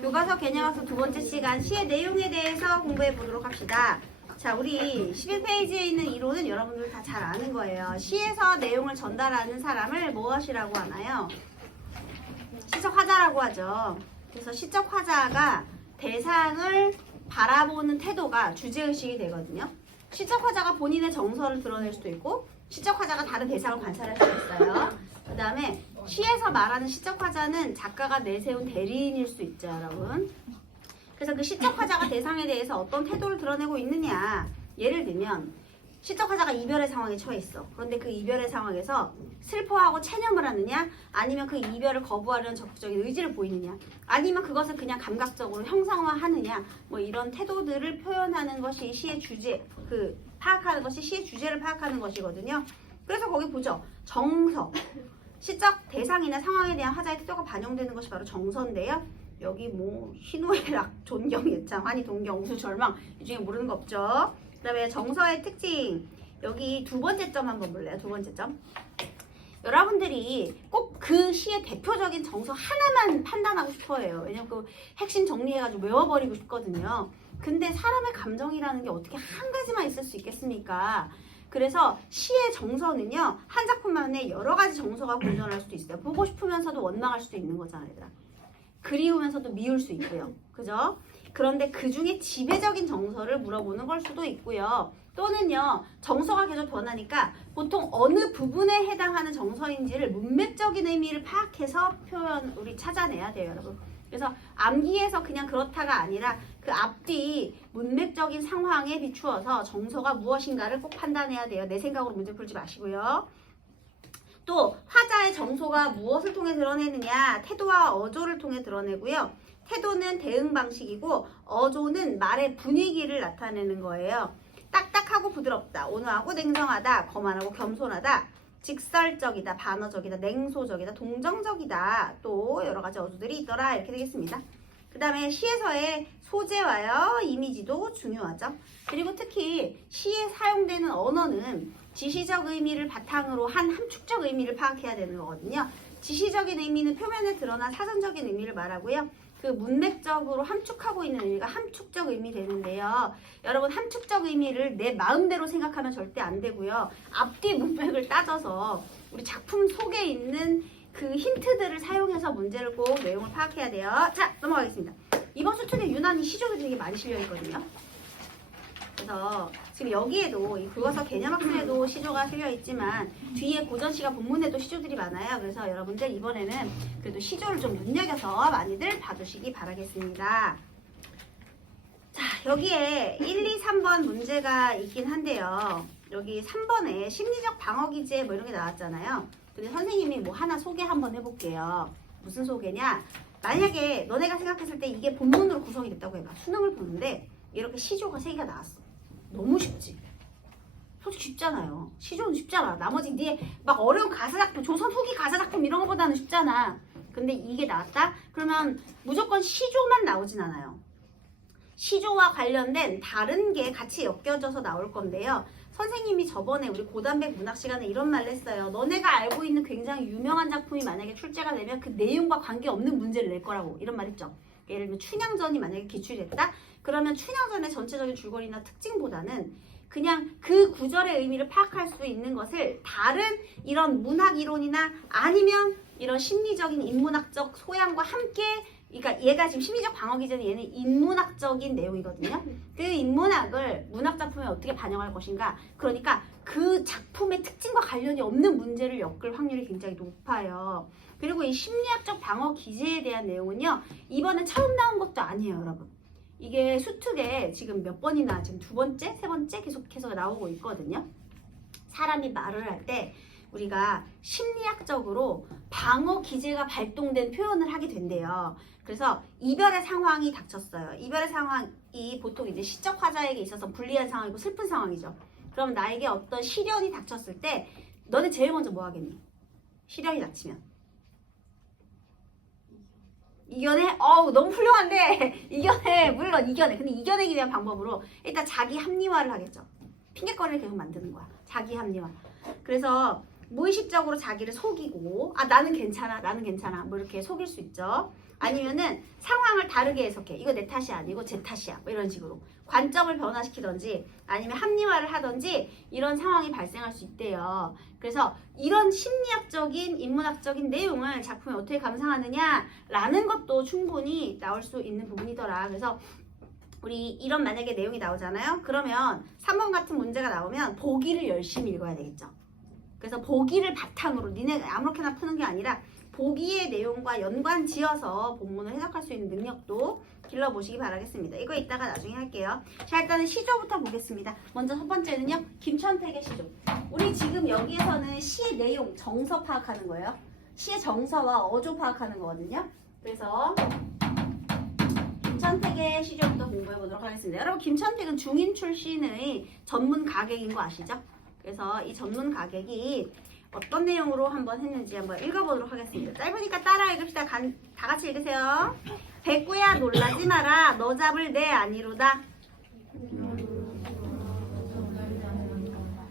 교과서 개념학습 두 번째 시간 시의 내용에 대해서 공부해 보도록 합시다. 자, 우리 11페이지에 있는 이론은 여러분들 다 잘 아는 거예요. 시에서 내용을 전달하는 사람을 무엇이라고 하나요? 시적 화자라고 하죠. 그래서 시적 화자가 대상을 바라보는 태도가 주제의식이 되거든요. 시적 화자가 본인의 정서를 드러낼 수도 있고 시적 화자가 다른 대상을 관찰할 수 있어요. 그 다음에 시에서 말하는 시적 화자는 작가가 내세운 대리인일 수 있죠, 여러분. 그래서 그 시적 화자가 대상에 대해서 어떤 태도를 드러내고 있느냐. 예를 들면 시적 화자가 이별의 상황에 처해 있어. 그런데 그 이별의 상황에서 슬퍼하고 체념을 하느냐, 아니면 그 이별을 거부하려는 적극적인 의지를 보이느냐, 아니면 그것을 그냥 감각적으로 형상화하느냐, 뭐 이런 태도들을 표현하는 것이 시의 주제, 파악하는 것이 시의 주제를 파악하는 것이거든요. 그래서 거기 보죠. 정서. 시적 대상이나 상황에 대한 화자의 태도가 반영되는 것이 바로 정서인데요. 여기 뭐 희노애락, 존경, 예참, 환희, 동경, 우수, 절망 이 중에 모르는 거 없죠. 그 다음에 정서의 특징. 여기 두 번째 점 한번 볼래요. 두 번째 점. 여러분들이 꼭 그 시의 대표적인 정서 하나만 판단하고 싶어 해요. 왜냐면 그 핵심 정리해가지고 외워버리고 싶거든요. 근데 사람의 감정이라는 게 어떻게 한 가지만 있을 수 있겠습니까? 그래서 시의 정서는요, 한 작품 안에 여러 가지 정서가 공존할 수도 있어요. 보고 싶으면서도 원망할 수도 있는 거잖아요, 얘들아. 그리우면서도 미울 수 있고요. 그죠? 그런데 그 중에 지배적인 정서를 물어보는 걸 수도 있고요. 또는요, 정서가 계속 변하니까 보통 어느 부분에 해당하는 정서인지를 문맥적인 의미를 파악해서 우리 찾아내야 돼요, 여러분. 그래서 암기해서 그냥 그렇다가 아니라 그 앞뒤 문맥적인 상황에 비추어서 정서가 무엇인가를 꼭 판단해야 돼요. 내 생각으로 문제 풀지 마시고요. 또 화자의 정서가 무엇을 통해 드러내느냐, 태도와 어조를 통해 드러내고요. 태도는 대응 방식이고 어조는 말의 분위기를 나타내는 거예요. 딱딱하고 부드럽다, 온화하고 냉정하다, 거만하고 겸손하다, 직설적이다, 반어적이다, 냉소적이다, 동정적이다, 또 여러 가지 어조들이 있더라, 이렇게 되겠습니다. 그 다음에 시에서의 소재와요, 이미지도 중요하죠. 그리고 특히 시에 사용되는 언어는 지시적 의미를 바탕으로 한 함축적 의미를 파악해야 되는 거거든요. 지시적인 의미는 표면에 드러난 사전적인 의미를 말하고요. 그 문맥적으로 함축하고 있는 의미가 함축적 의미 되는데요. 여러분, 함축적 의미를 내 마음대로 생각하면 절대 안 되고요. 앞뒤 문맥을 따져서 우리 작품 속에 있는 그 힌트들을 사용해서 문제를 꼭 내용을 파악해야 돼요. 자, 넘어가겠습니다. 이번 수특에 유난히 시조들이 되게 많이 실려 있거든요. 그래서 지금 여기에도 이 교과서 개념학습에도 시조가 실려 있지만 뒤에 고전시가 본문에도 시조들이 많아요. 그래서 여러분들 이번에는 그래도 시조를 좀 눈여겨서 많이들 봐주시기 바라겠습니다. 자, 여기에 1, 2, 3번 문제가 있긴 한데요. 여기 3번에 심리적 방어 기제 뭐 이런 게 나왔잖아요. 근데 선생님이 뭐 하나 소개 한번 해볼게요. 무슨 소개냐? 만약에 너네가 생각했을 때 이게 본문으로 구성이 됐다고 해봐. 수능을 보는데 이렇게 시조가 3개가 나왔어. 너무 쉽지? 솔직히 쉽잖아요. 시조는 쉽잖아. 나머지 뒤에 막 어려운 가사작품, 조선 후기 가사작품 이런 것보다는 쉽잖아. 근데 이게 나왔다? 그러면 무조건 시조만 나오진 않아요. 시조와 관련된 다른 게 같이 엮여져서 나올 건데요. 선생님이 저번에 우리 고단백 문학 시간에 이런 말을 했어요. 너네가 알고 있는 굉장히 유명한 작품이 만약에 출제가 되면 그 내용과 관계없는 문제를 낼 거라고 이런 말 했죠. 예를 들면 춘향전이 만약에 기출이 됐다? 그러면 춘향전의 전체적인 줄거리나 특징보다는 그냥 그 구절의 의미를 파악할 수 있는 것을 다른 이런 문학 이론이나 아니면 이런 심리적인 인문학적 소양과 함께, 그러니까 얘가 지금 심리적 방어 기제는 얘는 인문학적인 내용이거든요. 그 인문학을 문학 작품에 어떻게 반영할 것인가. 그러니까 그 작품의 특징과 관련이 없는 문제를 엮을 확률이 굉장히 높아요. 그리고 이 심리학적 방어 기제에 대한 내용은요, 이번에 처음 나온 것도 아니에요, 여러분. 이게 수특에 지금 몇 번이나, 지금 2번째, 3번째 계속해서 나오고 있거든요. 사람이 말을 할 때 우리가 심리학적으로 방어 기제가 발동된 표현을 하게 된대요. 그래서 이별의 상황이 닥쳤어요. 이별의 상황이 보통 이제 시적 화자에게 있어서 불리한 상황이고 슬픈 상황이죠. 그럼 나에게 어떤 시련이 닥쳤을 때 너네 제일 먼저 뭐 하겠니? 시련이 닥치면 이겨내? 어우, 너무 훌륭한데 이겨내. 물론 이겨내. 근데 이겨내기 위한 방법으로 일단 자기 합리화를 하겠죠. 핑계거리를 계속 만드는 거야. 자기 합리화. 그래서 무의식적으로 자기를 속이고 나는 괜찮아 나는 괜찮아 뭐 이렇게 속일 수 있죠. 아니면은 상황을 다르게 해석해. 이거 내 탓이 아니고 제 탓이야. 뭐 이런 식으로 관점을 변화시키던지 아니면 합리화를 하던지 이런 상황이 발생할 수 있대요. 그래서 이런 심리학적인 인문학적인 내용을 작품에 어떻게 감상하느냐라는 것도 충분히 나올 수 있는 부분이더라. 그래서 우리 이런 만약에 내용이 나오잖아요. 그러면 3번 같은 문제가 나오면 보기를 열심히 읽어야 되겠죠. 그래서 보기를 바탕으로 니네 아무렇게나 푸는 게 아니라 보기의 내용과 연관 지어서 본문을 해석할 수 있는 능력도 길러보시기 바라겠습니다. 이거 이따가 나중에 할게요. 자, 일단은 시조부터 보겠습니다. 먼저 첫 번째는요. 김천택의 시조. 우리 지금 여기에서는 시의 내용, 정서 파악하는 거예요. 시의 정서와 어조 파악하는 거거든요. 그래서 김천택의 시조부터 공부해 보도록 하겠습니다. 여러분, 김천택은 중인 출신의 전문 가객인 거 아시죠? 그래서 이 전문 가객이 어떤 내용으로 한번 했는지 한번 읽어보도록 하겠습니다. 짧으니까 따라 읽읍시다. 다 같이 읽으세요. 백구야 놀라지 마라. 너 잡을 내 아니로다.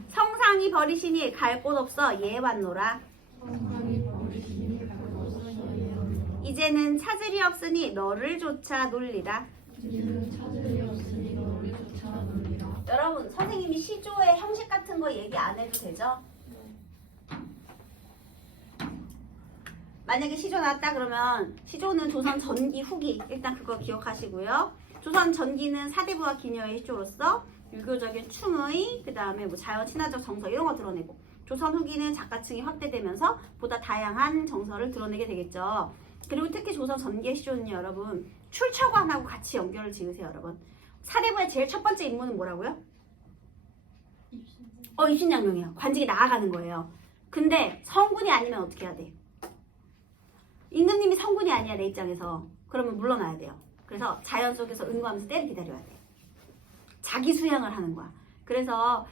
성상이 버리시니 갈 곳 없어 얘 왔노라. 이제는 찾으리 없으니 너를 조차 놀리라. 여러분, 선생님이 시조의 형식 같은 거 얘기 안 해도 되죠? 만약에 시조 나왔다 그러면 시조는 조선 전기 후기, 일단 그거 기억하시고요. 조선 전기는 사대부와 기녀의 시조로서 유교적인 충의, 그 다음에 뭐 자연 친화적 정서 이런 거 드러내고, 조선 후기는 작가층이 확대되면서 보다 다양한 정서를 드러내게 되겠죠. 그리고 특히 조선 전기의 시조는요, 여러분 출처관하고 같이 연결을 지으세요. 여러분, 사대부의 제일 첫 번째 임무는 뭐라고요? 입신양명이에요. 관직이 나아가는 거예요. 근데 성군이 아니면 어떻게 해야 돼? 임금님이 성군이 아니야 내 입장에서. 그러면 물러나야 돼요. 그래서 자연 속에서 응고하면서 때를 기다려야 돼. 자기 수양을 하는 거야. 그래서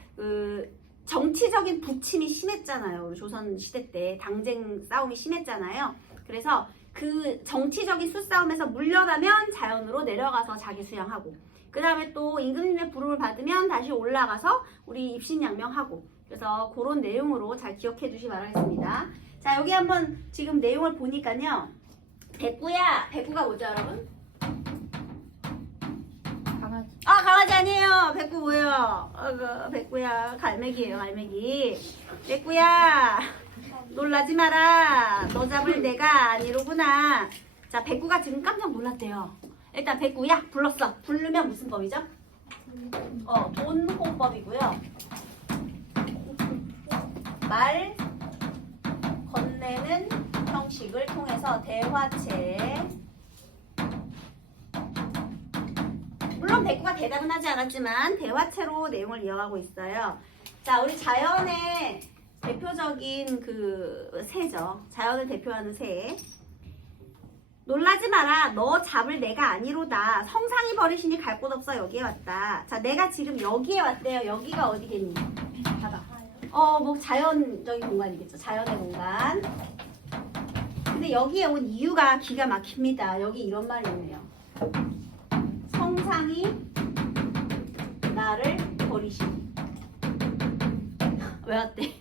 정치적인 부침이 심했잖아요. 우리 조선 시대 때 당쟁 싸움이 심했잖아요. 그래서 그 정치적인 수싸움에서 물러나면 자연으로 내려가서 자기 수양하고, 그 다음에 또 임금님의 부름을 받으면 다시 올라가서 우리 입신양명하고, 그래서 그런 내용으로 잘 기억해 주시기 바라겠습니다. 자, 여기 한번 지금 내용을 보니까요. 백구야. 백구가 뭐죠, 여러분? 강아지. 강아지 아니에요. 백구 뭐예요? 백구야. 갈매기예요, 갈매기. 백구야. 놀라지 마라. 너 잡을 내가 아니로구나. 자, 백구가 지금 깜짝 놀랐대요. 일단 백구야 불렀어. 부르면 무슨 법이죠? 돈호법이고요. 말 건네는 형식을 통해서 대화체. 물론 백구가 대답은 하지 않았지만 대화체로 내용을 이어가고 있어요. 자, 우리 자연의 대표적인 그 새죠. 자연을 대표하는 새. 놀라지 마라. 너 잡을 내가 아니로다. 성상이 버리시니 갈 곳 없어 여기에 왔다. 자, 내가 지금 여기에 왔대요. 여기가 어디겠니? 바다. 뭐 자연적인 공간이겠죠. 자연의 공간. 근데 여기에 온 이유가 기가 막힙니다. 여기 이런 말이 있네요. 성상이 나를 버리시니. 왜 왔대?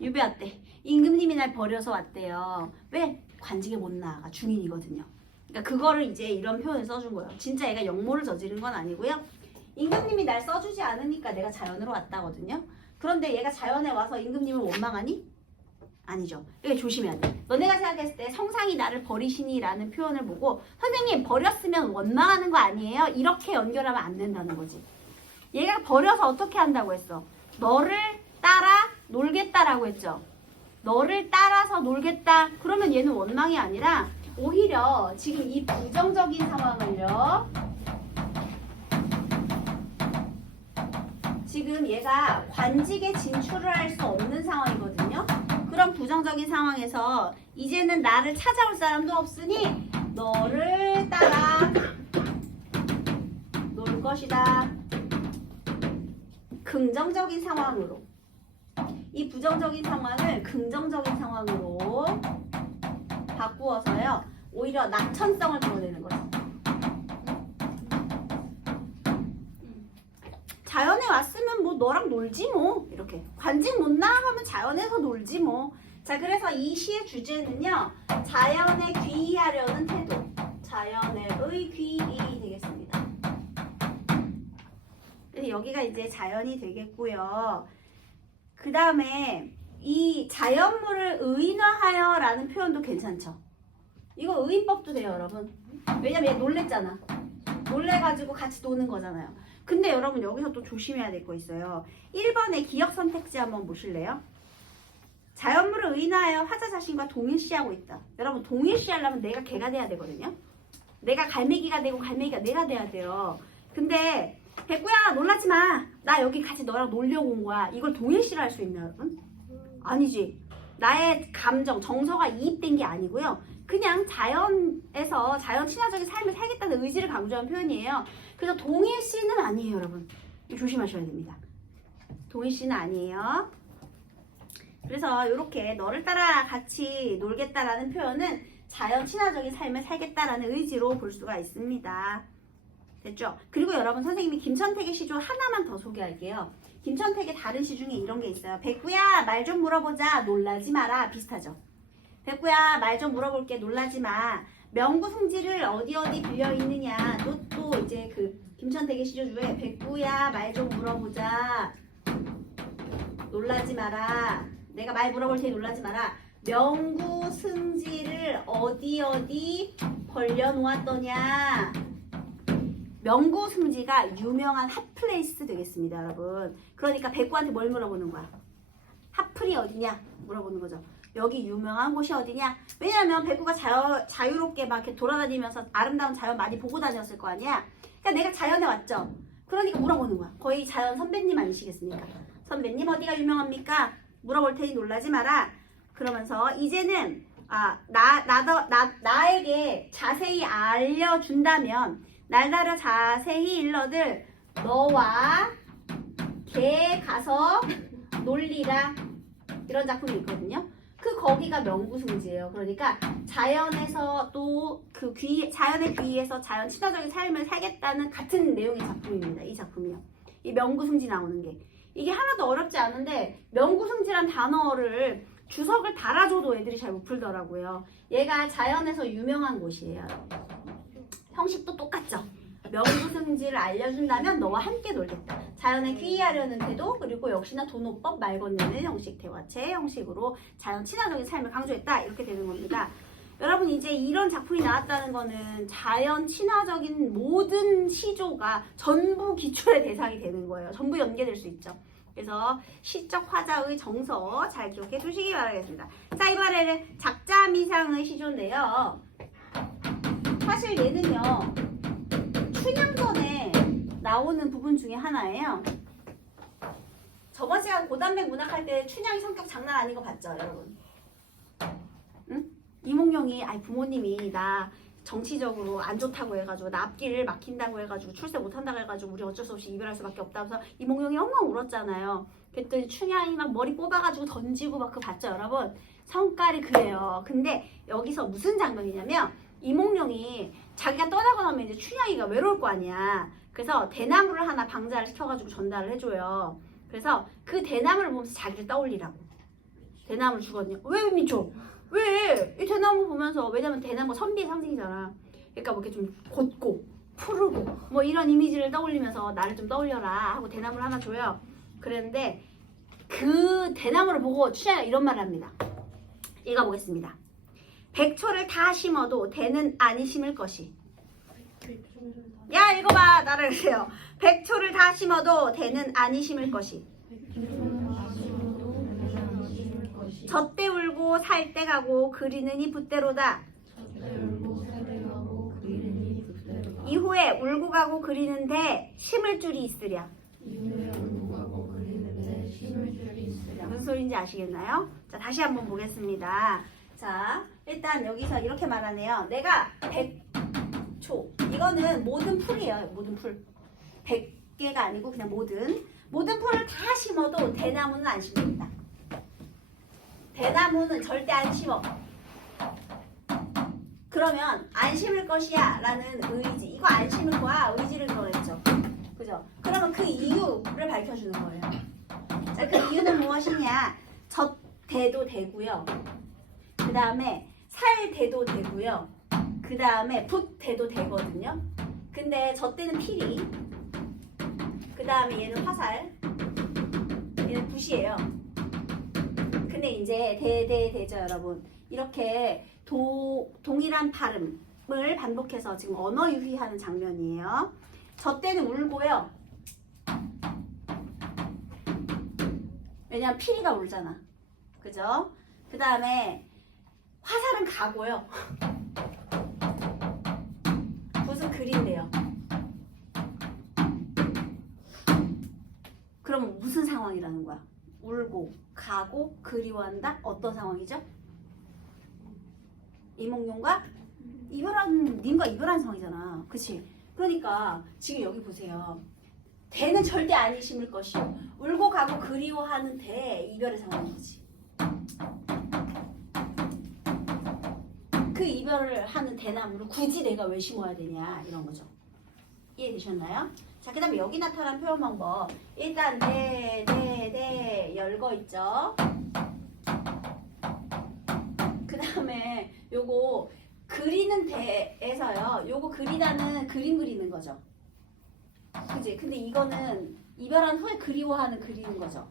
유배 왔대. 임금님이 날 버려서 왔대요. 왜? 관직에 못 나아가. 중인이거든요. 그러니까 그거를 이제 이런 표현을 써준 거예요. 진짜 얘가 역모를 저지른 건 아니고요. 임금님이 날 써주지 않으니까 내가 자연으로 왔다거든요. 그런데 얘가 자연에 와서 임금님을 원망하니? 아니죠. 이거 조심해야 돼. 너네가 생각했을 때 성상이 나를 버리시니 라는 표현을 보고 선생님 버렸으면 원망하는 거 아니에요? 이렇게 연결하면 안 된다는 거지. 얘가 버려서 어떻게 한다고 했어? 너를 따라 놀겠다라고 했죠. 너를 따라서 놀겠다. 그러면 얘는 원망이 아니라 오히려 지금 이 부정적인 상황을요. 지금 얘가 관직에 진출을 할 수 없는 상황이거든요. 그런 부정적인 상황에서 이제는 나를 찾아올 사람도 없으니 너를 따라 놀 것이다. 긍정적인 상황으로. 이 부정적인 상황을 긍정적인 상황으로 바꾸어서요. 오히려 낙천성을 드러내는 거죠. 자연에 왔으면 뭐 너랑 놀지 뭐. 이렇게. 관직 못 나가면 자연에서 놀지 뭐. 자, 그래서 이 시의 주제는요. 자연에 귀의하려는 태도. 자연의 귀의 되겠습니다. 그래서 여기가 이제 자연이 되겠고요. 그 다음에 이 자연물을 의인화하여 라는 표현도 괜찮죠. 이거 의인법도 돼요, 여러분. 왜냐면 얘 놀랬잖아. 놀래가지고 같이 노는 거잖아요. 근데 여러분 여기서 또 조심해야 될 거 있어요. 1번의 기억 선택지 한번 보실래요? 자연물을 의인화하여 화자 자신과 동일시하고 있다. 여러분 동일시하려면 내가 개가 돼야 되거든요. 내가 갈매기가 되고 갈매기가 내가 돼야 돼요. 근데 백구야 놀라지 마. 나 여기 같이 너랑 놀려고 온 거야. 이걸 동일시를 할 수 있나 여러분? 아니지. 나의 감정, 정서가 이입된 게 아니고요. 그냥 자연에서 자연 친화적인 삶을 살겠다는 의지를 강조한 표현이에요. 그래서 동일시는 아니에요, 여러분. 이거 조심하셔야 됩니다. 동일시는 아니에요. 그래서 이렇게 너를 따라 같이 놀겠다라는 표현은 자연 친화적인 삶을 살겠다라는 의지로 볼 수가 있습니다. 됐죠? 그리고 여러분 선생님이 김천택의 시조 하나만 더 소개할게요. 김천택의 다른 시 중에 이런 게 있어요. 백구야 말 좀 물어보자 놀라지 마라. 비슷하죠? 백구야 말 좀 물어볼게 놀라지 마. 명구 승지를 어디 빌려 있느냐. 또 이제 그 김천택의 시조 중에 백구야 말 좀 물어보자 놀라지 마라. 내가 말 물어볼 테니 놀라지 마라. 명구 승지를 어디 벌려 놓았더냐. 명구 승지가 유명한 핫플레이스 되겠습니다, 여러분. 그러니까 백구한테 뭘 물어보는 거야? 핫플이 어디냐? 물어보는 거죠. 여기 유명한 곳이 어디냐? 왜냐면 백구가 자유롭게 막 이렇게 돌아다니면서 아름다운 자연 많이 보고 다녔을 거 아니야? 그러니까 내가 자연에 왔죠. 그러니까 물어보는 거야. 거의 자연 선배님 아니시겠습니까? 선배님 어디가 유명합니까? 물어볼 테니 놀라지 마라. 그러면서 이제는 나에게 자세히 알려준다면 날다려 자세히 일러들 너와 개 가서 놀리라. 이런 작품이 있거든요. 거기가 명구승지예요. 그러니까 자연에서 또 자연의 귀에서 자연 친화적인 삶을 살겠다는 같은 내용의 작품입니다. 이 작품이요. 이 명구승지 나오는 게. 이게 하나도 어렵지 않은데 명구승지란 단어를 주석을 달아줘도 애들이 잘 못 풀더라고요. 얘가 자연에서 유명한 곳이에요. 형식도 똑같죠. 명구승지를 알려준다면 너와 함께 놀겠다. 자연에 귀의하려는 태도 그리고 역시나 도노법 말 건네는 형식 대화체 형식으로 자연 친화적인 삶을 강조했다. 이렇게 되는 겁니다. 여러분 이제 이런 작품이 나왔다는 거는 자연 친화적인 모든 시조가 전부 기출의 대상이 되는 거예요. 전부 연계될 수 있죠. 그래서 시적 화자의 정서 잘 기억해 두시기 바라겠습니다. 자, 이번에는 작자미상의 시조인데요. 사실 얘는요 춘향전에 나오는 부분 중에 하나예요. 저번 시간 고단백 문학할 때 춘향이 성격 장난 아닌 거 봤죠, 여러분? 응? 이몽룡이 부모님이 나 정치적으로 안 좋다고 해가지고 나 앞길 막힌다고 해가지고 출세 못한다고 해가지고 우리 어쩔 수 없이 이별할 수밖에 없다면서 이몽룡이 엉엉 울었잖아요. 그랬더니 춘향이 막 머리 뽑아가지고 던지고 막 그거 봤죠, 여러분? 성깔이 그래요. 근데 여기서 무슨 장면이냐면 이몽룡이 자기가 떠나고 나면 이제 춘향이가 외로울 거 아니야. 그래서 대나무를 하나 방자를 시켜가지고 전달을 해줘요. 그래서 그 대나무를 보면서 자기를 떠올리라고. 대나무를 주거든요. 왜 민초? 왜? 이 대나무 보면서, 왜냐면 대나무가 선비의 상징이잖아. 그러니까 뭐 이렇게 좀 곧고 푸르고 뭐 이런 이미지를 떠올리면서 나를 좀 떠올려라 하고 대나무를 하나 줘요. 그랬는데 그 대나무를 보고 춘향이가 이런 말을 합니다. 읽어보겠습니다. 백초를 다 심어도 대는 아니 심을 것이. 야 읽어봐. 나를 해요. 백초를 다 심어도 대는 아니 심을 것이. 젖대 울고 살 때 가고 그리는 이 붓대로다. 이후에 울고 가고 그리는데 심을 줄이 있으랴. 무슨 소리인지 아시겠나요? 자, 다시 한번 보겠습니다. 자, 일단 여기서 이렇게 말하네요. 내가 100초. 이거는 모든 풀이에요. 모든 풀. 100개가 아니고 그냥 모든 풀을 다 심어도 대나무는 안 심는다. 대나무는 절대 안 심어. 그러면 안 심을 것이야 라는 의지. 이거 안 심을 거야. 의지를 드러냈죠. 그죠? 그죠? 그러면 그 이유를 밝혀주는 거예요. 자, 그 이유는 무엇이냐? 젖대도 되고요. 그 다음에 살대도 되고요. 그 다음에 붓대도 되거든요. 근데 젖대는 피리. 그 다음에 얘는 화살. 얘는 붓이에요. 근데 이제 대죠 여러분. 이렇게 동일한 발음을 반복해서 지금 언어 유희하는 장면이에요. 젖대는 울고요. 왜냐면 피리가 울잖아. 그죠? 그 다음에 화살은 가고요. 붓은 그린대요. 그럼 무슨 상황이라는 거야? 울고 가고 그리워한다? 어떤 상황이죠? 이몽룡과 님과 이별한 상황이잖아. 그치? 그러니까 지금 여기 보세요. 대는 절대 아니심을 것이요. 울고 가고 그리워하는 대 이별의 상황이지. 그 이별을 하는 대나무를 굳이 내가 왜 심어야 되냐 이런 거죠. 이해되셨나요? 자, 그 다음에 여기 나타난 표현 방법. 일단 열거 있죠. 그 다음에 요거 그리는 대에서요. 요거 그리다는 그림 그리는 거죠. 그지? 근데 이거는 이별한 후에 그리워하는 그리는 거죠.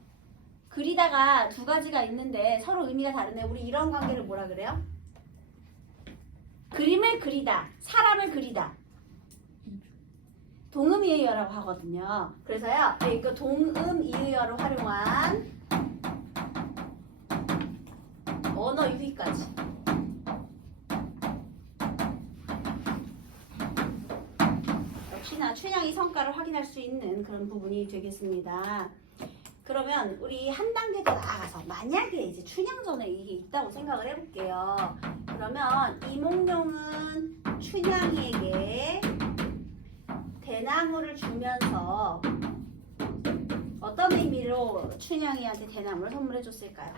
그리다가 두 가지가 있는데 서로 의미가 다르네. 우리 이런 관계를 뭐라 그래요? 그림을 그리다, 사람을 그리다. 동음이의어라고 하거든요. 그래서요, 그 동음이의어를 활용한 언어 유희까지. 역시나 춘향이 성과를 확인할 수 있는 그런 부분이 되겠습니다. 그러면 우리 한 단계 더 나아가서 만약에 이제 춘향전에 이게 있다고 생각을 해볼게요. 그러면 이몽룡은 춘향이에게 대나무를 주면서 어떤 의미로 춘향이한테 대나무를 선물해 줬을까요?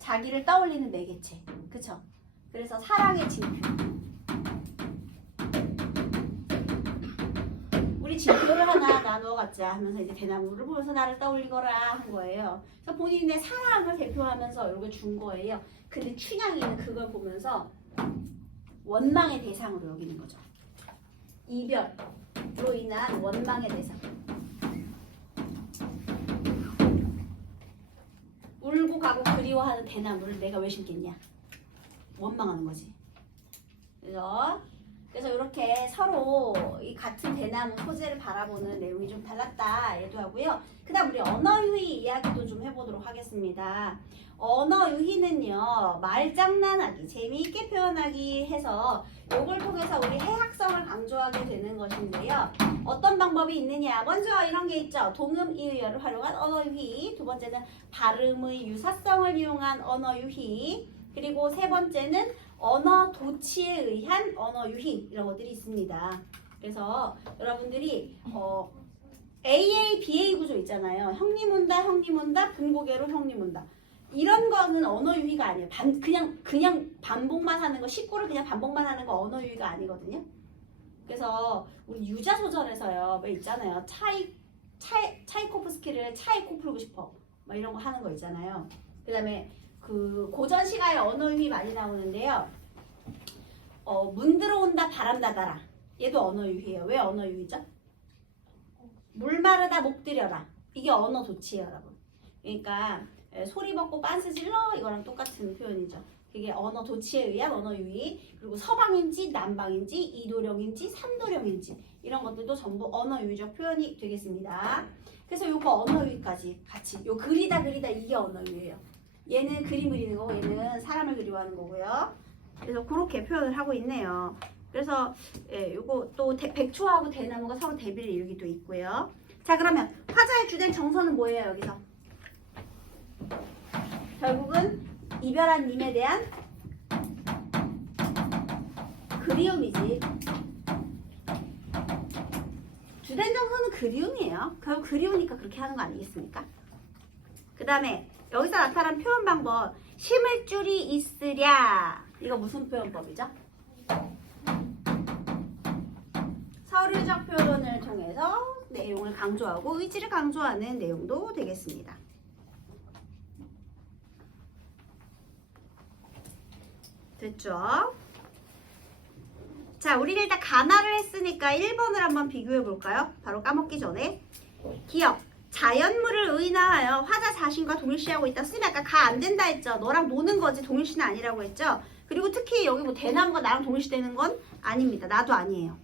자기를 떠올리는 매개체. 그쵸? 그래서 사랑의 징표. 우리 징표를 하나 나누어 갖자 하면서 이제 대나무를 보면서 나를 떠올리거라 한 거예요. 그래서 본인의 사랑을 대표하면서 이걸 준 거예요. 근데 춘향이는 그걸 보면서 원망의 대상으로 여기는 거죠. 이별로 인한 원망의 대상. 울고 가고 그리워하는 대나무를 내가 왜 심겠냐? 원망하는 거지. 그래서 이렇게 서로 이 같은 대나무 소재를 바라보는 내용이 좀 달랐다 얘도 하고요. 그 다음 우리 언어 유희 이야기도 좀 해보도록 하겠습니다. 언어 유희는요, 말장난하기, 재미있게 표현하기 해서 이걸 통해서 우리 해학성을 강조하게 되는 것인데요. 어떤 방법이 있느냐? 먼저 이런 게 있죠. 동음이의어를 활용한 언어 유희. 두 번째는 발음의 유사성을 이용한 언어 유희. 그리고 세 번째는 언어 도치에 의한 언어 유희 이런 것들이 있습니다. 그래서 여러분들이 AA, BA 구조 있잖아요. 형님 온다, 형님 온다, 분고개로 형님 온다. 이런 거는 언어 유희가 아니에요. 그냥 반복만 하는 거, 식구를 그냥 반복만 하는 거 언어 유희가 아니거든요. 그래서 우리 유자 소설에서요, 왜 있잖아요. 차이코프스키를 차이코 풀고 싶어, 막 이런 거 하는 거 있잖아요. 그다음에 그 고전 시가에 언어 유희 많이 나오는데요. 문 들어온다, 바람 닫아라. 얘도 언어 유희예요. 왜 언어 유희죠? 물 마르다, 목 들여라. 이게 언어 도치예요, 여러분. 그러니까 소리 벗고 빤스 질러 이거랑 똑같은 표현이죠. 그게 언어 도치에 의한 언어 유희. 그리고 서방인지 남방인지 이도령인지 삼도령인지 이런 것들도 전부 언어 유희적 표현이 되겠습니다. 그래서 요거 언어 유희까지 같이 요 그리다 이게 언어 유희예요. 얘는 그림 그리는 거고 얘는 사람을 그리워하는 거고요. 그래서 그렇게 표현을 하고 있네요. 그래서 요거 또 백초하고 대나무가 서로 대비를 이루기도 있고요. 자, 그러면 화자의 주된 정서는 뭐예요, 여기서? 결국은 이별한 님에 대한 그리움이지. 주된 정서는 그리움이에요. 결국 그리우니까 그렇게 하는 거 아니겠습니까? 그 다음에 여기서 나타난 표현 방법, 심을 줄이 있으랴. 이거 무슨 표현법이죠? 서류적 표현을 통해서 내용을 강조하고 의지를 강조하는 내용도 되겠습니다. 됐죠? 자, 우리 일단 가나를 했으니까 1번을 한번 비교해 볼까요? 바로 까먹기 전에. 기억. 자연물을 의인화하여 화자 자신과 동일시하고 있다. 쓰면 아까 가 안 된다 했죠? 너랑 노는 거지 동일시는 아니라고 했죠? 그리고 특히 여기 뭐 대나무가 나랑 동일시되는 건 아닙니다. 나도 아니에요.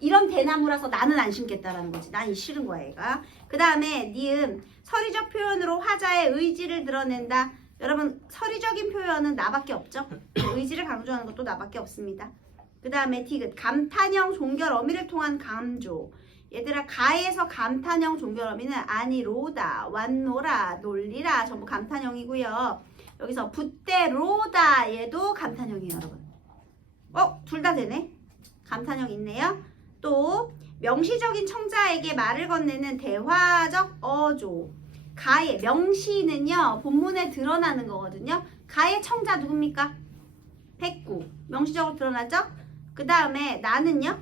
이런 대나무라서 나는 안 심겠다라는 거지. 난 이 싫은 거야 얘가. 그 다음에 니은. 서리적 표현으로 화자의 의지를 드러낸다. 여러분 서리적인 표현은 나밖에 없죠? 의지를 강조하는 것도 나밖에 없습니다. 그 다음에 디귿. 감탄형 종결 어미를 통한 강조. 얘들아 가에서 감탄형 종결 어미는 아니로다, 왔노라, 놀리라 전부 감탄형이고요. 여기서 붓대로다 얘도 감탄형이에요 여러분. 둘 다 되네. 감탄형 있네요. 또 명시적인 청자에게 말을 건네는 대화적 어조. 가의 명시는요 본문에 드러나는 거거든요. 가의 청자 누굽니까? 백구. 명시적으로 드러나죠? 그 다음에 나는요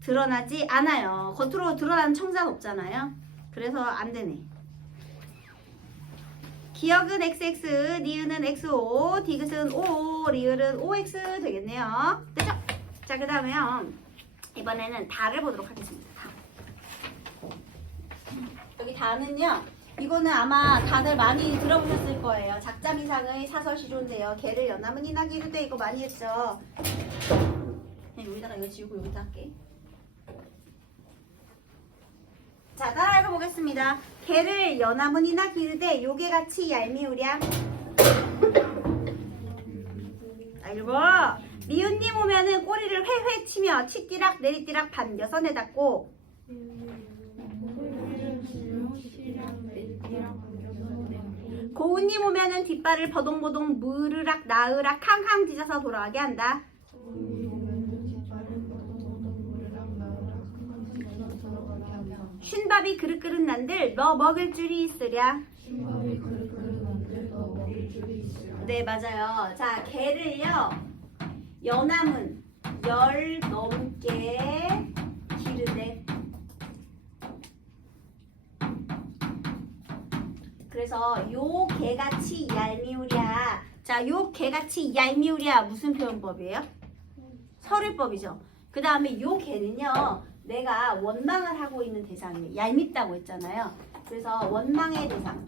드러나지 않아요. 겉으로 드러나는 청자는 없잖아요. 그래서 안 되네. 기억은 XX, 니은은 XO, 디귿은 O, 리을은 OX 되겠네요. 됐죠? 자, 그 다음에요. 이번에는 다를 보도록 하겠습니다. 다. 여기 다는요. 이거는 아마 다들 많이 들어보셨을 거예요. 작자미상의 사설시조인데요. 개를 연함은 이나기르되 이거 많이 했죠. 그냥 여기다가 이거 지우고 여기다 할게. 자, 따라 읽어보겠습니다. 개를 연함은 이나기르되 요게같이 얄미우랴. 자, 읽어. 미운님 오면은 꼬리를 회회 치며 치띠락 내리띠락 반겨서 내닫고 고운님 오면은 뒷발을 버동버동 무르락 나으락 캉캉 짖어서 돌아가게 한다. 쉰밥이 그릇그릇 난들 너 먹을 줄이 있으랴. 네, 맞아요. 자, 개를요 연함은 열 넘게 기르되. 그래서 요 개같이 얄미우랴. 자, 요 개같이 얄미우랴 무슨 표현법이에요? 서류법이죠. 그 다음에 요 개는요 내가 원망을 하고 있는 대상이에요. 얄밉다고 했잖아요. 그래서 원망의 대상.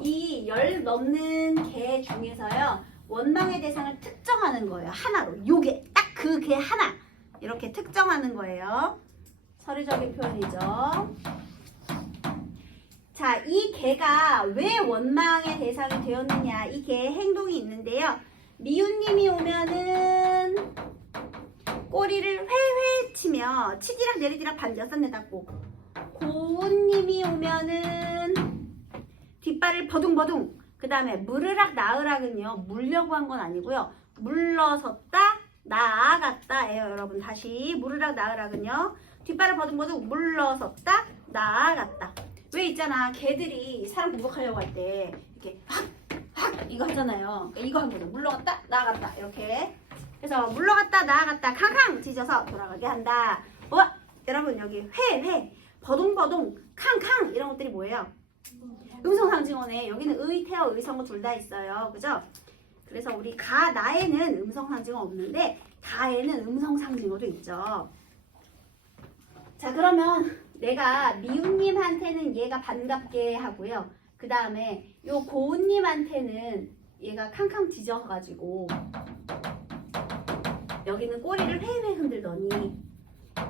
이 열 넘는 개 중에서요 원망의 대상을 특정하는 거예요. 하나로. 요게 딱 그 개 하나 이렇게 특정하는 거예요. 서류적인 표현이죠. 자, 이 개가 왜 원망의 대상이 되었느냐. 이 개의 행동이 있는데요. 미운님이 오면은 꼬리를 회회 치며 치디락 내리디락 반겨서 내닫고, 고운님이 오면은 뒷발을 버둥버둥. 그 다음에 무르락 나으락은요 물려고 한 건 아니고요 물러섰다 나아갔다예요. 여러분 다시 무르락 나으락은요 뒷발을 버둥버둥 물러섰다 나아갔다. 왜 있잖아 개들이 사람 공격하려고 할 때 이렇게 확 이거 하잖아요. 그러니까 이거 한 거죠. 물러갔다 나아갔다 이렇게. 그래서 물러갔다 나아갔다 캉캉 짖어서 돌아가게 한다. 여러분 여기 회 버둥버둥 캉캉 이런 것들이 뭐예요? 음성상징어네. 여기는 의, 태어, 의성어 둘 다 있어요. 그죠? 그래서 우리 가, 나에는 음성상징어 없는데 다에는 음성상징어도 있죠. 자, 그러면 내가 미운님한테는 얘가 반갑게 하고요. 그 다음에 요 고운님한테는 얘가 캉캉 짖어가지고 여기는 꼬리를 회회 흔들더니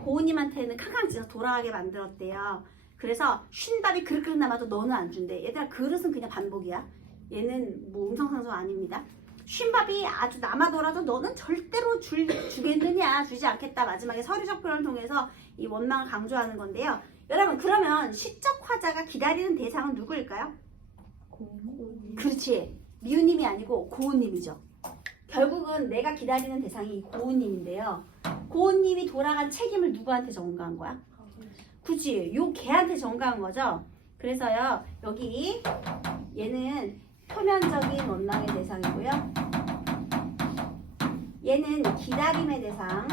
고운님한테는 캉캉 짖어서 돌아가게 만들었대요. 그래서 쉰밥이 그릇 남아도 너는 안 준대. 얘들아 그릇은 그냥 반복이야. 얘는 뭐 음성상징어 아닙니다. 쉰밥이 아주 남아돌아도 너는 절대로 주겠느냐. 주지 않겠다. 마지막에 서류적 표현을 통해서 이 원망을 강조하는 건데요. 여러분 그러면 시적 화자가 기다리는 대상은 누구일까요? 그렇지. 미우님이 아니고 고운님이죠. 결국은 내가 기다리는 대상이 고운님인데요. 고운님이 돌아간 책임을 누구한테 전가한 거야? 굳이 요 개한테 전가한 거죠. 그래서요 여기 얘는 표면적인 원망의 대상이고요. 얘는 기다림의 대상.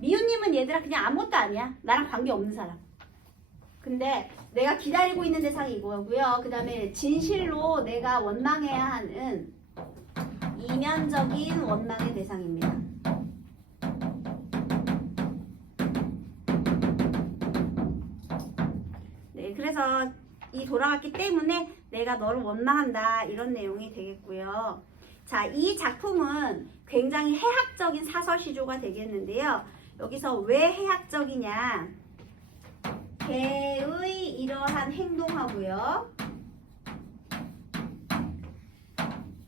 미우님은 얘들아 그냥 아무것도 아니야. 나랑 관계없는 사람. 근데 내가 기다리고 있는 대상이 이거고요. 그 다음에 진실로 내가 원망해야 하는 이면적인 원망의 대상입니다. 네, 그래서 이 돌아갔기 때문에 내가 너를 원망한다 이런 내용이 되겠고요. 자, 이 작품은 굉장히 해학적인 사설 시조가 되겠는데요. 여기서 왜 해학적이냐? 개의 이러한 행동하고요.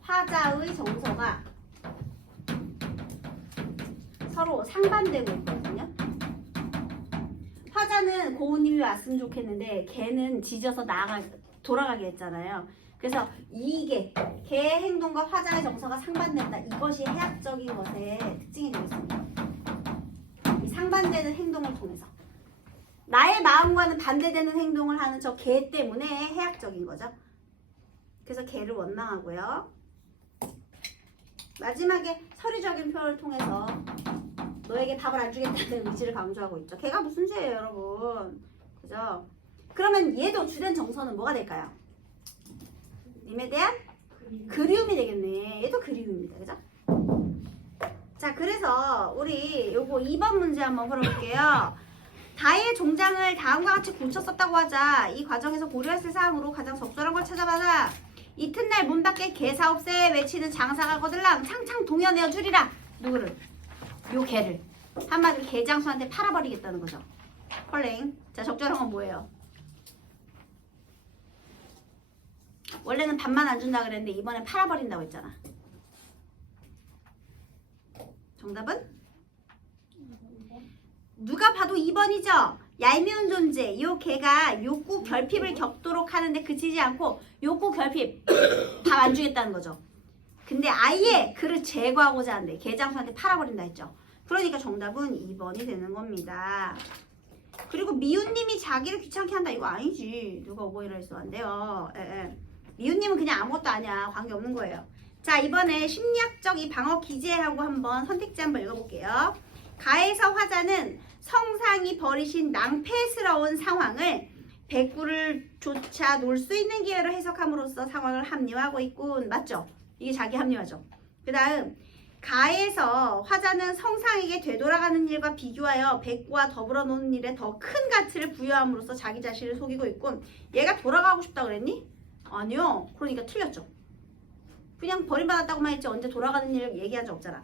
화자의 정서가 서로 상반되고 있거든요. 화자는 고우님이 왔으면 좋겠는데 개는 짖어서 돌아가게 했잖아요. 그래서 이게 개의 행동과 화자의 정서가 상반된다. 이것이 해학적인 것의 특징이 되겠습니다. 이 상반되는 행동을 통해서 나의 마음과는 반대되는 행동을 하는 저 개 때문에 해학적인 거죠. 그래서 개를 원망하고요. 마지막에 서류적인 표현을 통해서 너에게 밥을 안 주겠다는 의지를 강조하고 있죠. 걔가 무슨 죄예요, 여러분? 그죠? 그러면 얘도 주된 정서는 뭐가 될까요? 님에 대한 그리움이 되겠네. 얘도 그리움입니다. 그죠? 자, 그래서 우리 요거 2번 문제 한번 풀어볼게요. 다의 종장을 다음과 같이 고쳤었다고 하자. 이 과정에서 고려했을 사항으로 가장 적절한 걸 찾아봐라. 이튿날 문 밖에 개사업새 외치는 장사가 거들랑 창창 동여내어 주리라. 누구를? 요 개를. 한마디로 개장수한테 팔아버리겠다는 거죠. 헐랭. 자, 적절한 건 뭐예요? 원래는 밥만 안 준다 그랬는데 이번엔 팔아버린다고 했잖아. 정답은? 누가 봐도 2번이죠. 얄미운 존재. 요 개가 욕구 결핍을 겪도록 하는데 그치지 않고 욕구 결핍 밥 안 주겠다는 거죠. 근데 아예 그를 제거하고자 하는데 개장수한테 팔아버린다 했죠. 그러니까 정답은 2번이 되는 겁니다. 그리고 미우님이 자기를 귀찮게 한다. 이거 아니지. 누가 오버이라 했어. 안 돼요. 미우님은 그냥 아무것도 아니야. 관계없는 거예요. 자, 이번에 심리학적 이 방어 기제하고 한번 선택지 한번 읽어볼게요. 가에서 화자는 성상이 벌이신 낭패스러운 상황을 백구를 조차 놀 수 있는 기회로 해석함으로써 상황을 합리화하고 있군. 맞죠? 이게 자기 합리화죠. 그 다음 가에서 화자는 성상에게 되돌아가는 일과 비교하여 백구와 더불어 노는 일에 더 큰 가치를 부여함으로써 자기 자신을 속이고 있군. 얘가 돌아가고 싶다 그랬니? 아니요. 그러니까 틀렸죠. 그냥 버림받았다고만 했지 언제 돌아가는 일 얘기한 적 없잖아.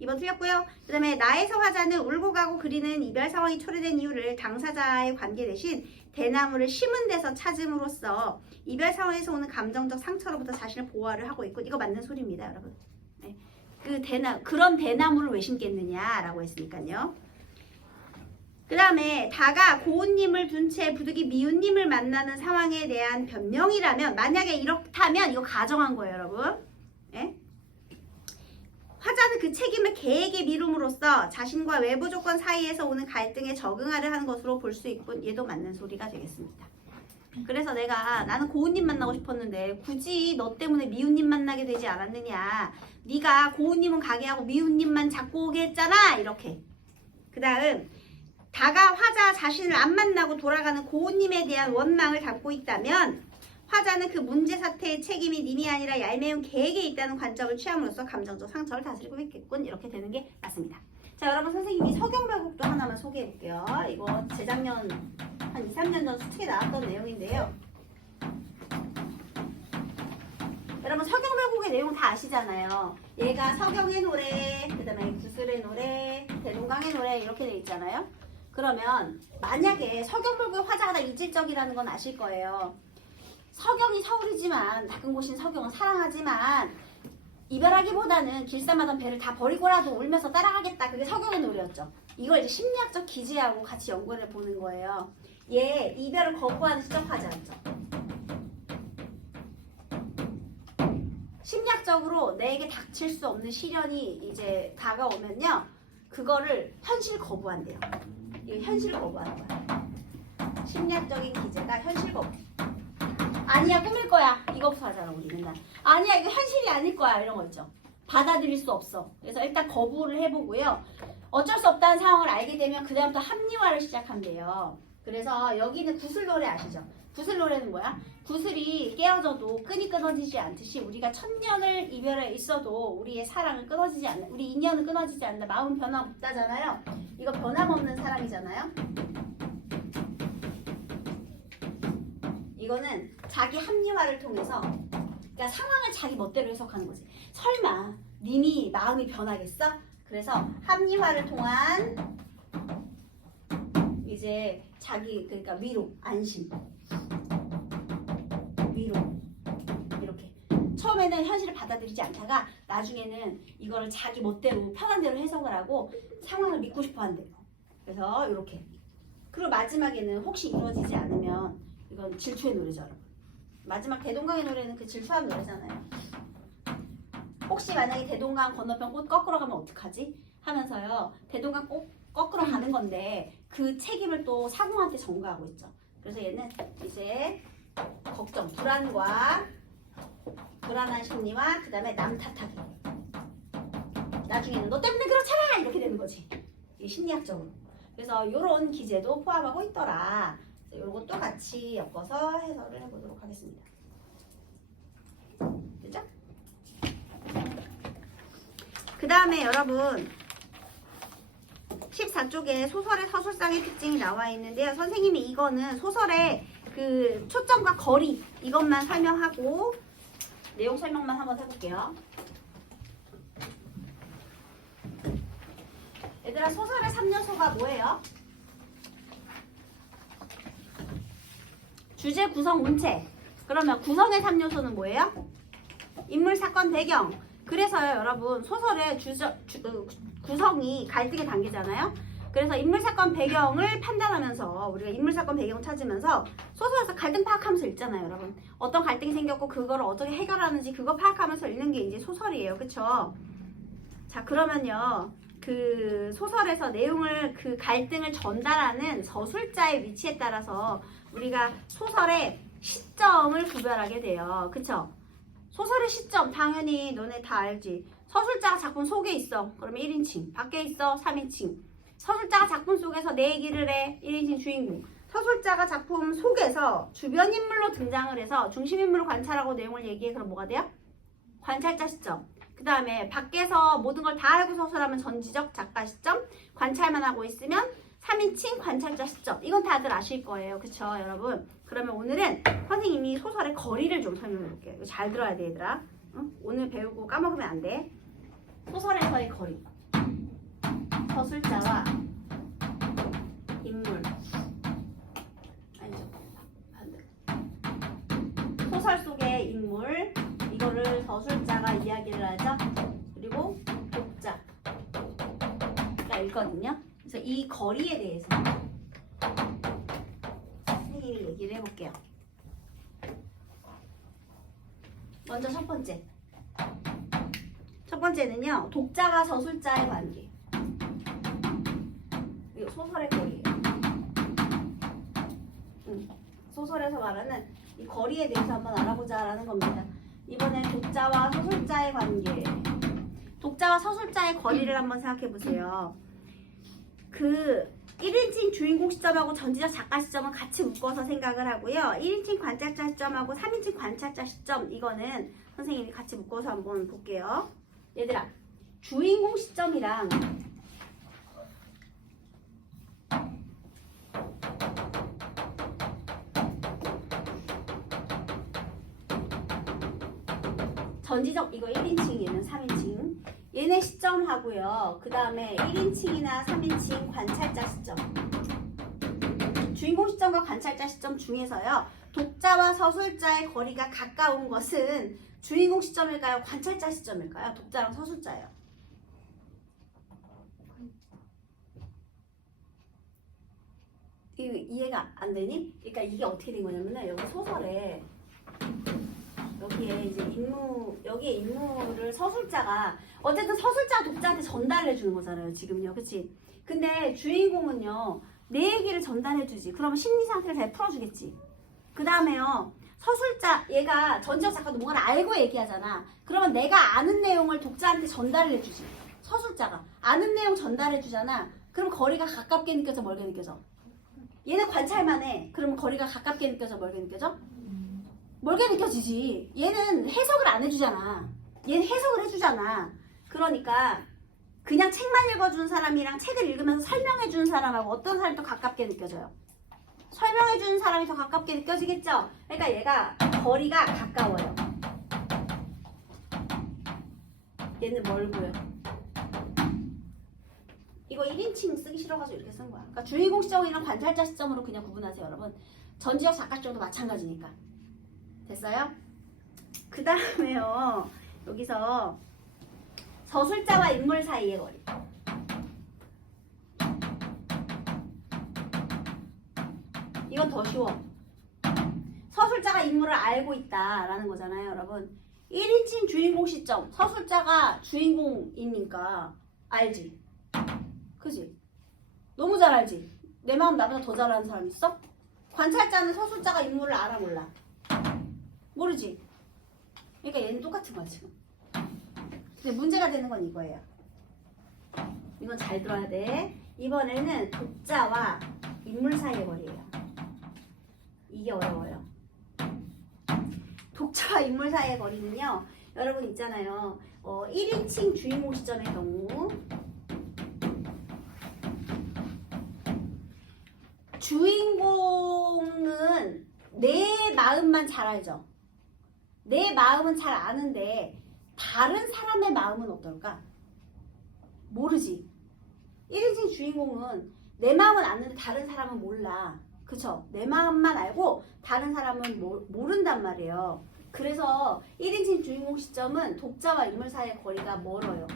2번 틀렸고요. 그 다음에 나에서 화자는 울고 가고 그리는 이별 상황이 초래된 이유를 당사자의 관계 대신 대나무를 심은 데서 찾음으로써 이별 상황에서 오는 감정적 상처로부터 자신을 보호하려 하고 있고 이거 맞는 소리입니다, 여러분. 네. 그런 대나무를 왜 심겠느냐라고 했으니까요. 그 다음에 다가 고운님을 둔 채 부득이 미운님을 만나는 상황에 대한 변명이라면 만약에 이렇다면 이거 가정한 거예요, 여러분. 네? 화자는 그 책임을 개에게 미룸으로써 자신과 외부 조건 사이에서 오는 갈등에 적응하려 하는 것으로 볼 수 있군. 얘도 맞는 소리가 되겠습니다. 그래서 나는 고운님 만나고 싶었는데 굳이 너 때문에 미운님 만나게 되지 않았느냐. 네가 고운님은 가게 하고 미운님만 잡고 오게 했잖아. 이렇게. 그 다음 다가 화자 자신을 안 만나고 돌아가는 고운님에 대한 원망을 담고 있다면 화자는 그 문제 사태의 책임이 님이 아니라 얄매운 개에게 있다는 관점을 취함으로써 감정적 상처를 다스리고 있겠군. 이렇게 되는 게 맞습니다. 자, 여러분 선생님이 서경별곡도 하나만 소개해 볼게요. 이거 재작년 한 2, 3년 전 수특에 나왔던 내용인데요. 여러분 서경별곡의 내용 다 아시잖아요. 얘가 서경의 노래, 그 다음에 구슬의 노래, 대동강의 노래 이렇게 돼 있잖아요. 그러면 만약에 서경별곡의 화자가 다 이질적이라는 건 아실 거예요. 서경이 서울이지만 작은 곳인 서경은 사랑하지만 이별하기보다는 길쌈하던 배를 다 버리고라도 울면서 따라가겠다. 그게 서경의 노래였죠. 이걸 이제 심리학적 기제하고 같이 연구를 보는 거예요. 얘 이별을 거부하는 시적화자였죠. 심리학적으로 내게 닥칠 수 없는 시련이 이제 다가오면요. 그거를 현실 거부한대요. 이게 현실 거부하는 거야. 심리학적인 기제가 현실 거부. 아니야 꾸밀 거야 이거부터 하잖아 우리 맨날. 아니야 이거 현실이 아닐 거야 이런 거 있죠. 받아들일 수 없어. 그래서 일단 거부를 해보고요. 어쩔 수 없다는 상황을 알게 되면 그 다음부터 합리화를 시작한대요. 그래서 여기는 구슬노래 아시죠? 구슬노래는 뭐야? 구슬이 깨어져도 끈이 끊어지지 않듯이 우리가 천년을 이별해 있어도 우리의 사랑은 끊어지지 않는다. 우리 인연은 끊어지지 않는다. 마음은 변함없다잖아요. 이거 변함없는 사랑이잖아요. 이거는 자기 합리화를 통해서 그러니까 상황을 자기 멋대로 해석하는 거지. 설마 님이 마음이 변하겠어? 그래서 합리화를 통한 이제 자기 그러니까 위로, 안심, 위로 이렇게 처음에는 현실을 받아들이지 않다가 나중에는 이거를 자기 멋대로 편한 대로 해석을 하고 상황을 믿고 싶어 한대요. 그래서 이렇게 그리고 마지막에는 혹시 이루어지지 않으면 이건 질투의 노래죠. 마지막 대동강의 노래는 그 질투하는 노래잖아요. 혹시 만약에 대동강 건너편 꽃 거꾸로 가면 어떡하지? 하면서요. 대동강 꼭 거꾸로 가는 건데 그 책임을 또 사공한테 전가하고 있죠. 그래서 얘는 이제 걱정, 불안한 심리와 그 다음에 남 탓하기. 나중에는 너 때문에 그렇잖아! 이렇게 되는 거지. 이게 심리학적으로. 그래서 이런 기제도 포함하고 있더라. 이것도 같이 엮어서 해설을 해보도록 하겠습니다. 됐죠? 그 다음에 여러분 14쪽에 소설의 서술상의 특징이 나와 있는데요. 선생님이 이거는 소설의 그 초점과 거리 이것만 설명하고 내용 설명만 한번 해볼게요. 얘들아 소설의 3요소가 뭐예요? 주제, 구성, 문체. 그러면 구성의 3요소는 뭐예요? 인물, 사건, 배경. 그래서요 여러분 소설의 구성이 갈등의 단계잖아요. 그래서 인물, 사건, 배경을 판단하면서 우리가 인물, 사건, 배경을 찾으면서 소설에서 갈등 파악하면서 읽잖아요 여러분. 어떤 갈등이 생겼고 그거를 어떻게 해결하는지 그거 파악하면서 읽는 게 이제 소설이에요. 그쵸? 자 그러면요 그 소설에서 내용을 그 갈등을 전달하는 저술자의 위치에 따라서 우리가 소설의 시점을 구별하게 돼요. 그쵸? 소설의 시점 당연히 너네 다 알지. 서술자가 작품 속에 있어. 그러면 1인칭. 밖에 있어. 3인칭. 서술자가 작품 속에서 내 얘기를 해. 1인칭 주인공. 서술자가 작품 속에서 주변 인물로 등장을 해서 중심 인물을 관찰하고 내용을 얘기해. 그럼 뭐가 돼요? 관찰자 시점. 그 다음에 밖에서 모든 걸 다 알고 서술하면 전지적 작가 시점. 관찰만 하고 있으면 3인칭 관찰자 시점. 이건 다들 아실 거예요. 그쵸 여러분? 그러면 오늘은 선생님이 소설의 거리를 좀 설명해 볼게요. 이거 잘 들어야 돼 얘들아. 응? 오늘 배우고 까먹으면 안 돼. 소설에서의 거리. 서술자와 인물. 아니죠. 반대. 소설 속의 인물. 이거를 서술자가 이야기를 하죠. 그리고 독자가 읽거든요. 그래서 이 거리에 대해서 선생님이 얘기를 해볼게요. 먼저 첫 번째. 첫 번째는요. 독자와 저술자의 관계. 이거 소설의 거리예요. 소설에서 말하는 이 거리에 대해서 한번 알아보자라는 겁니다. 이번엔 독자와 서술자의 관계. 독자와 서술자의 거리를 한번 생각해 보세요. 그 1인칭 주인공 시점하고 전지적 작가 시점은 같이 묶어서 생각을 하고요. 1인칭 관찰자 시점하고 3인칭 관찰자 시점 이거는 선생님이 같이 묶어서 한번 볼게요. 얘들아 주인공 시점이랑 전지적 이거 1인칭 얘는 3인칭 얘네 시점하고요. 그 다음에 1인칭이나 3인칭 관찰자 시점 주인공 시점과 관찰자 시점 중에서요. 독자와 서술자의 거리가 가까운 것은 주인공 시점일까요? 관찰자 시점일까요? 독자랑 서술자예요. 이해가 안 되니? 그러니까 이게 어떻게 된 거냐면은 여기 소설에 여기에 이제 여기에 인물을 서술자가 어쨌든 서술자가 독자한테 전달해 주는 거잖아요. 지금요. 그치? 근데 주인공은요. 내 얘기를 전달해 주지. 그러면 심리 상태를 잘 풀어주겠지. 그 다음에요. 서술자 얘가 전지적 작가도 뭔가를 알고 얘기하잖아. 그러면 내가 아는 내용을 독자한테 전달을 해주지. 서술자가 아는 내용 전달해주잖아. 그럼 거리가 가깝게 느껴져, 멀게 느껴져? 얘는 관찰만 해. 그러면 거리가 가깝게 느껴져, 멀게 느껴져? 멀게 느껴지지. 얘는 해석을 안 해주잖아. 얘는 해석을 해주잖아. 그러니까 그냥 책만 읽어주는 사람이랑 책을 읽으면서 설명해주는 사람하고 어떤 사람이 더 가깝게 느껴져요? 설명해주는 사람이 더 가깝게 느껴지겠죠? 그러니까 얘가 거리가 가까워요. 얘는 멀고요. 이거 1인칭 쓰기 싫어가지고 이렇게 쓴 거야. 그러니까 주인공 시점이랑 관찰자 시점으로 그냥 구분하세요, 여러분. 전지적 작가 시점도 마찬가지니까. 됐어요? 그 다음에요. 여기서 서술자와 인물 사이의 거리. 이건 더 쉬워. 서술자가 인물을 알고 있다라는 거잖아요, 여러분. 1인칭 주인공 시점. 서술자가 주인공이니까 알지? 그지? 너무 잘 알지? 내 마음 나보다 더 잘 아는 사람 있어? 관찰자는 서술자가 인물을 알아, 몰라? 모르지? 그러니까 얘는 똑같은 거야, 지금. 근데 문제가 되는 건 이거예요. 이건 잘 들어야 돼. 이번에는 독자와 인물 사이의 거리예요. 이게 어려워요. 독자와 인물 사이의 거리는요, 여러분 있잖아요. 1인칭 주인공 시점의 경우 주인공은 내 마음만 잘 알죠. 내 마음은 잘 아는데 다른 사람의 마음은 어떨까? 모르지. 1인칭 주인공은 내 마음은 아는데 다른 사람은 몰라. 그쵸? 내 마음만 알고 다른 사람은 모른단 말이에요. 그래서 1인칭 주인공 시점은 독자와 인물 사이의 거리가 멀어요.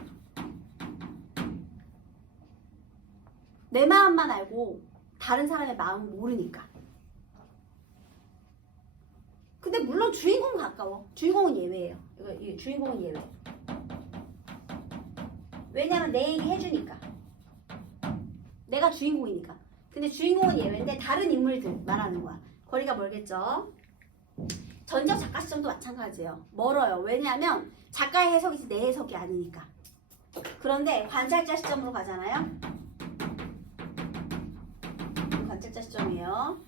내 마음만 알고 다른 사람의 마음은 모르니까. 근데 물론 주인공은 가까워. 주인공은 예외예요. 이거 주인공은 예외. 왜냐면 내 얘기 해주니까. 내가 주인공이니까. 근데 주인공은 예외인데 다른 인물들 말하는 거야. 거리가 멀겠죠? 전지적 작가 시점도 마찬가지예요. 멀어요. 왜냐하면 작가의 해석이지 내 해석이 아니니까. 그런데 관찰자 시점으로 가잖아요. 관찰자 시점이에요.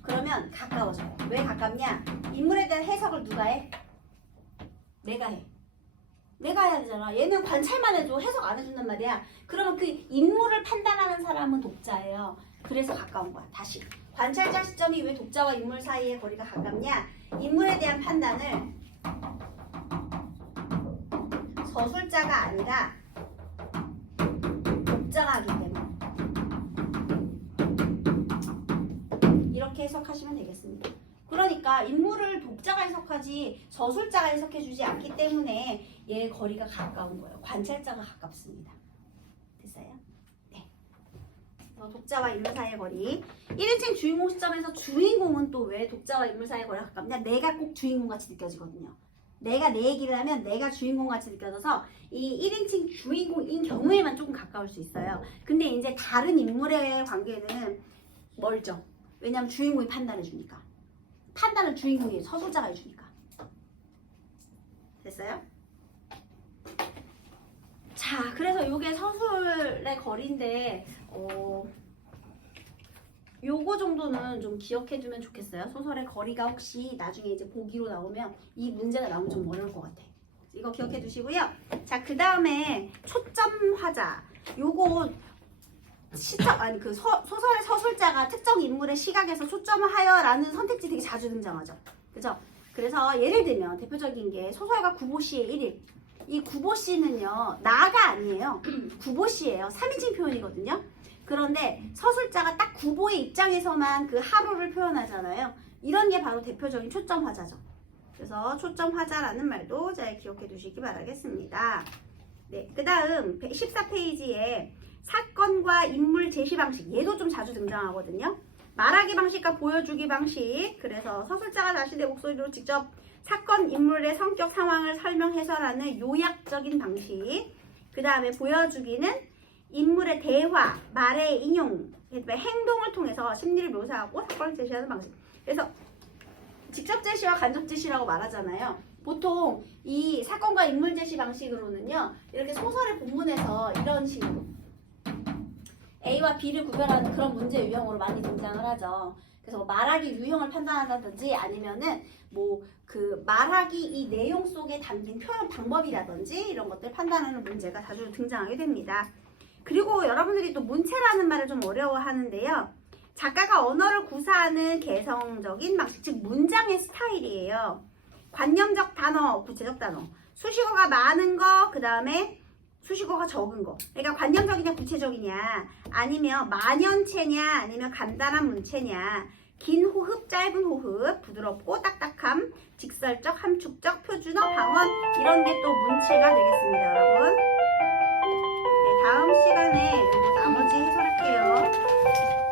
그러면 가까워져요. 왜 가깝냐? 인물에 대한 해석을 누가 해? 내가 해. 내가 해야 되잖아. 얘는 관찰만 해줘. 해석 안 해준단 말이야. 그러면 그 인물을 판단하는 사람은 독자예요. 그래서 가까운 거야. 다시. 관찰자 시점이 왜 독자와 인물 사이의 거리가 가깝냐? 인물에 대한 판단을 서술자가 아니라 독자가 하기 때문에. 이렇게 해석하시면 되겠습니다. 그러니까 인물을 독자가 해석하지 서술자가 해석해주지 않기 때문에 얘의 거리가 가까운 거예요. 관찰자가 가깝습니다. 됐어요? 네. 독자와 인물 사이의 거리. 1인칭 주인공 시점에서 주인공은 또 왜 독자와 인물 사이의 거리가 가깝냐? 내가 꼭 주인공같이 느껴지거든요. 내가 내 얘기를 하면 내가 주인공같이 느껴져서 이 1인칭 주인공인 경우에만 조금 가까울 수 있어요. 근데 이제 다른 인물의 관계는 멀죠. 왜냐면 주인공이 판단해주니까. 판단은 주인공이 서술자가 해주니까. 됐어요? 자, 그래서 이게 서술의 거리인데 요거 정도는 좀 기억해두면 좋겠어요. 소설의 거리가 혹시 나중에 이제 보기로 나오면 이 문제가 나오면 좀 어려울 것 같아. 이거 기억해 두시고요. 자, 그 다음에 초점 화자. 요거 소설의 서술자가 특정 인물의 시각에서 초점을 하여라는 선택지 되게 자주 등장하죠. 그죠? 그래서 예를 들면 대표적인 게 소설가 구보씨의 1일. 이 구보씨는요, 나가 아니에요. 구보씨예요. 3인칭 표현이거든요. 그런데 서술자가 딱 구보의 입장에서만 그 하루를 표현하잖아요. 이런 게 바로 대표적인 초점 화자죠. 그래서 초점 화자라는 말도 잘 기억해 두시기 바라겠습니다. 네, 그 다음 14페이지에 사건과 인물 제시 방식, 얘도 좀 자주 등장하거든요. 말하기 방식과 보여주기 방식. 그래서 서술자가 자신의 목소리로 직접 사건, 인물의 성격, 상황을 설명, 해설하는 요약적인 방식. 그 다음에 보여주기는 인물의 대화, 말의 인용, 행동을 통해서 심리를 묘사하고 사건을 제시하는 방식. 그래서 직접 제시와 간접 제시라고 말하잖아요. 보통 이 사건과 인물 제시 방식으로는요. 이렇게 소설의 본문에서 이런 식으로 A와 B를 구별하는 그런 문제 유형으로 많이 등장을 하죠. 그래서 말하기 유형을 판단한다든지 아니면은 뭐 그 말하기 이 내용 속에 담긴 표현 방법이라든지 이런 것들 판단하는 문제가 자주 등장하게 됩니다. 그리고 여러분들이 또 문체라는 말을 좀 어려워하는데요. 작가가 언어를 구사하는 개성적인 방식, 즉 문장의 스타일이에요. 관념적 단어, 구체적 단어, 수식어가 많은 거, 그 다음에 수식어가 적은 거. 그러니까 관념적이냐 구체적이냐, 아니면 만연체냐, 아니면 간단한 문체냐, 긴 호흡, 짧은 호흡, 부드럽고 딱딱함, 직설적, 함축적, 표준어, 방언 이런 게 또 문체가 되겠습니다, 여러분. 네, 다음 시간에 나머지 해설할게요.